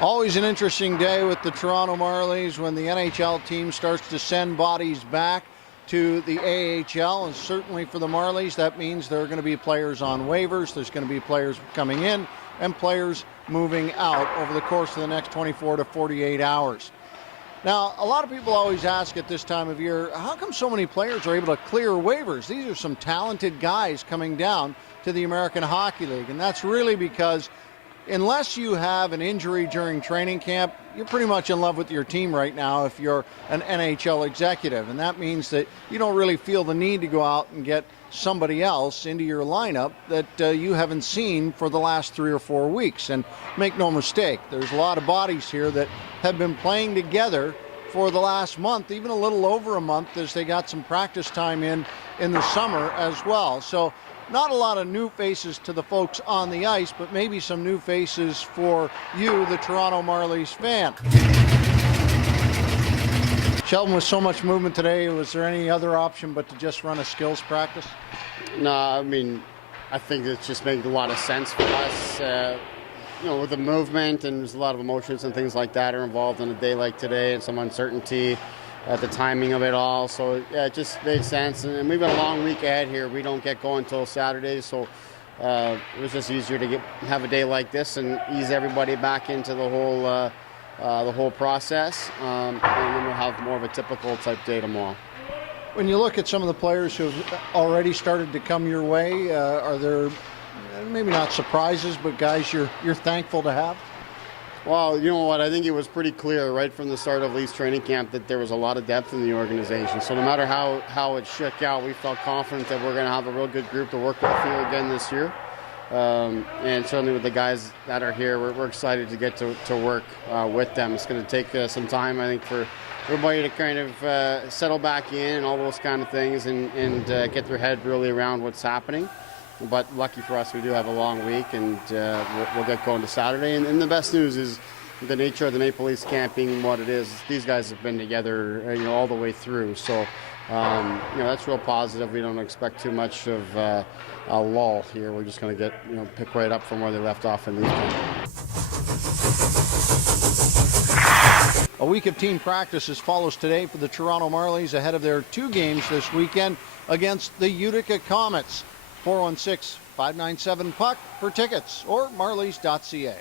Always an interesting day with the Toronto Marlies when the NHL team starts to send bodies back to the AHL, and certainly for the Marlies that means there are going to be players on waivers, there's going to be players coming in and players moving out over the course of the next 24 to 48 hours. Now, a lot of people always ask at this time of year, how come so many players are able to clear waivers? These are some talented guys coming down to the American Hockey League, and that's really because unless you have an injury during training camp, you're pretty much in love with your team right now if you're an NHL executive. And that means that you don't really feel the need to go out and get somebody else into your lineup that you haven't seen for the last 3 or 4 weeks. And make no mistake, there's a lot of bodies here that have been playing together for the last month, even a little over a month, as they got some practice time in the summer as well. So not a lot of new faces to the folks on the ice, but maybe some new faces for you, the Toronto Marlies fan. Sheldon, with so much movement today, was there any other option but to just run a skills practice? No, I mean, I think it just made a lot of sense for us. With the movement, and there's a lot of emotions and things like that are involved on a day like today, and some uncertainty at the timing of it all. So yeah, it just made sense. And we've got a long week ahead here. We don't get going until Saturday, so it was just easier to have a day like this and ease everybody back into the whole process. And then we'll have more of a typical type day tomorrow. When you look at some of the players who've already started to come your way, are there maybe not surprises, but guys you're thankful to have? Well, you know what? I think it was pretty clear right from the start of Leafs training camp that there was a lot of depth in the organization. So no matter how it shook out, we felt confident that we're going to have a real good group to work with here again this year. And certainly with the guys that are here, we're excited to get to work with them. It's going to take some time, I think, for everybody to kind of settle back in and all those kind of things and get their head really around what's happening. But lucky for us, we do have a long week, and we'll get going to Saturday. And the best news is the nature of the Maple Leafs camp being what it is. These guys have been together, all the way through. So, that's real positive. We don't expect too much of a lull here. We're just going to pick right up from where they left off in Leafs camp. A week of team practices follows today for the Toronto Marlies ahead of their 2 games this weekend against the Utica Comets. 416-597-PUCK for tickets or marlies.ca.